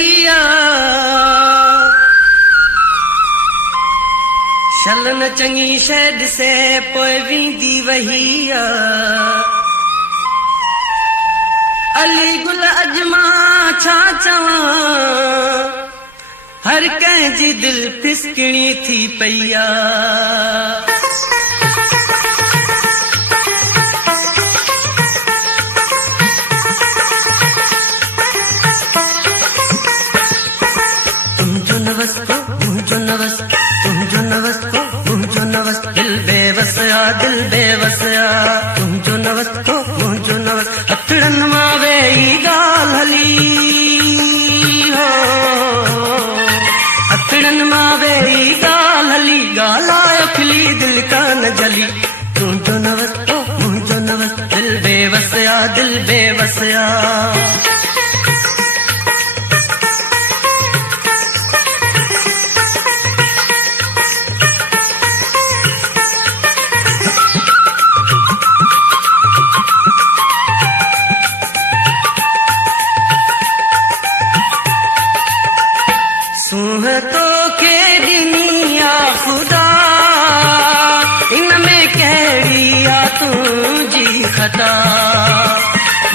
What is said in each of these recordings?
रही शलन चंगी शह से पोइ वींदी वही अली गुल अजमा छा चवां हर कंहिंजी दिल फिसकणी थी पई तुमजो नवस को मुंहिंजो नवस तुमजो नवस को मुंहिंजो नवस दिल बेवस तुमजो नवस को मुंहिंजो नवस हथड़नि मां वेही ॻाल्हि हली हो हथड़नि मां वेही ॻाल्हि हली ॻाल्हायो खिली दिल कान जली तुमजो नवस को मुंहिंजो नवस दिल बेवस तो के दुनिया खुदा इनमें कहिड़ी आ तुंहिंजी खता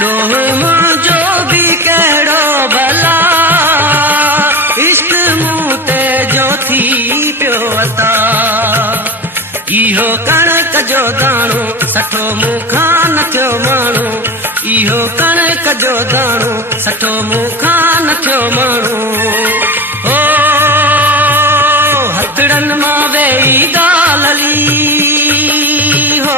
ॾोह मुंहिंजो बि कहिड़ो भला इश्क मूं ते जो थी पियो अता इहो कणक जो दाणो सठो मूंखां न थियो माण्हू इहो कणक जो दाणो सठो मूंखां न थियो माण्हू हथड़नि मां वेही ॻाल्हि हली हो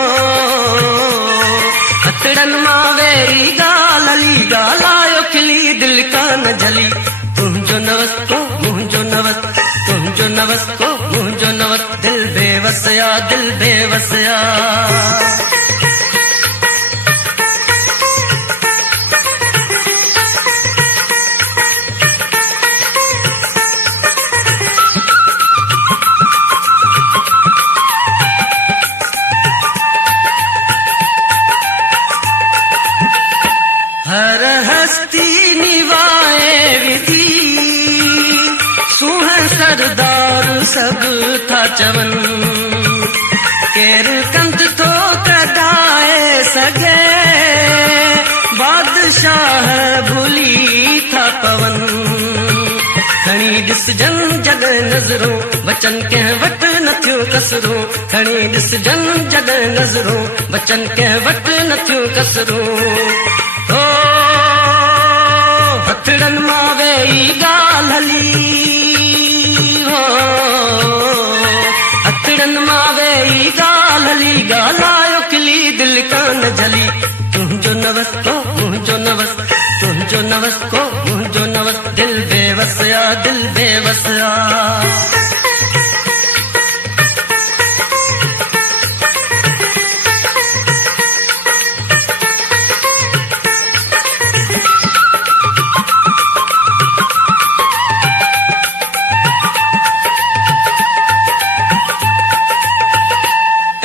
हथड़नि मां वेही ॻाल्हि हली ॻाल्हायो खिली दिल कान जली तुंहिंजो नवस को मुंहिंजो नवस तुंहिंजो नवस को मुंहिंजो नवस दिल बेवस हर हस्ती निभाए विधि सुह सरदार सब था चवन केर कंध थो कढाए सघे बादशाह भुली था पवन खणी ॾिसजन जग नज़रों बचन कंहिं वटि न थियो कसरो खणी ॾिसजन जग नज़रों बचन कंहिं वटि न थियो कसरो हथड़नि मां वेही ॻाल्हि हली हो हथड़नि मां वेही ॻाल्हि हली ॻाल्हायो खिली दिल कान जली तुंहिंजो नवस को मुंहिंजो नवस तुंहिंजो नवस को मुंहिंजो नवस दिल बेवस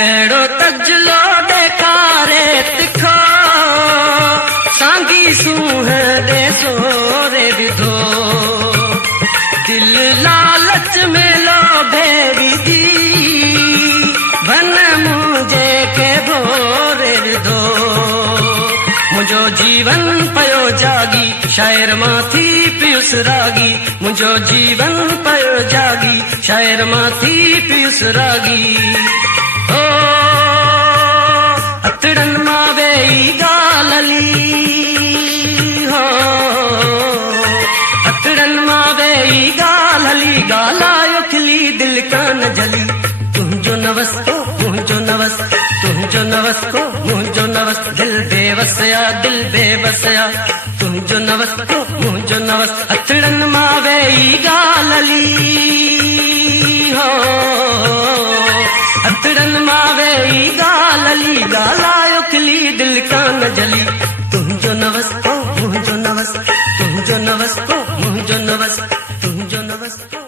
अहिड़ो तजलो ॾेखारे तिखो सांगी सूंह ॾे सोरे विधो दिल लालच में लोभे विधी भन मुंहिंजे के भोरे विधो मुंहिंजो जीवन पयो जागी शायर मां थी पियुस रागी मुंहिंजो जीवन पयो जागी शायर मां थी पियुस रागी हथड़नि मां वेही ॻाल्हि हली हो हथड़नि मां वेही ॻाल्हि हली ॻाल्हायो खिली दिल कान जली तुंहिंजो नवस को मुंहिंजो नवस तुंहिंजो नवस को मुंहिंजो नवस दिल बेवस तुंहिंजो नवस को मुंहिंजो नवस हथड़नि मां वेही ॻाल्हि हली हो हथड़नि मां वेही ॻाल्हि हली ॻाल्हायो खिली दिल कान जली तुंहिंजो नवस को मुंहिंजो नवस तुंहिंजो नवस को मुंहिंजो नवस तुंहिंजो नवस को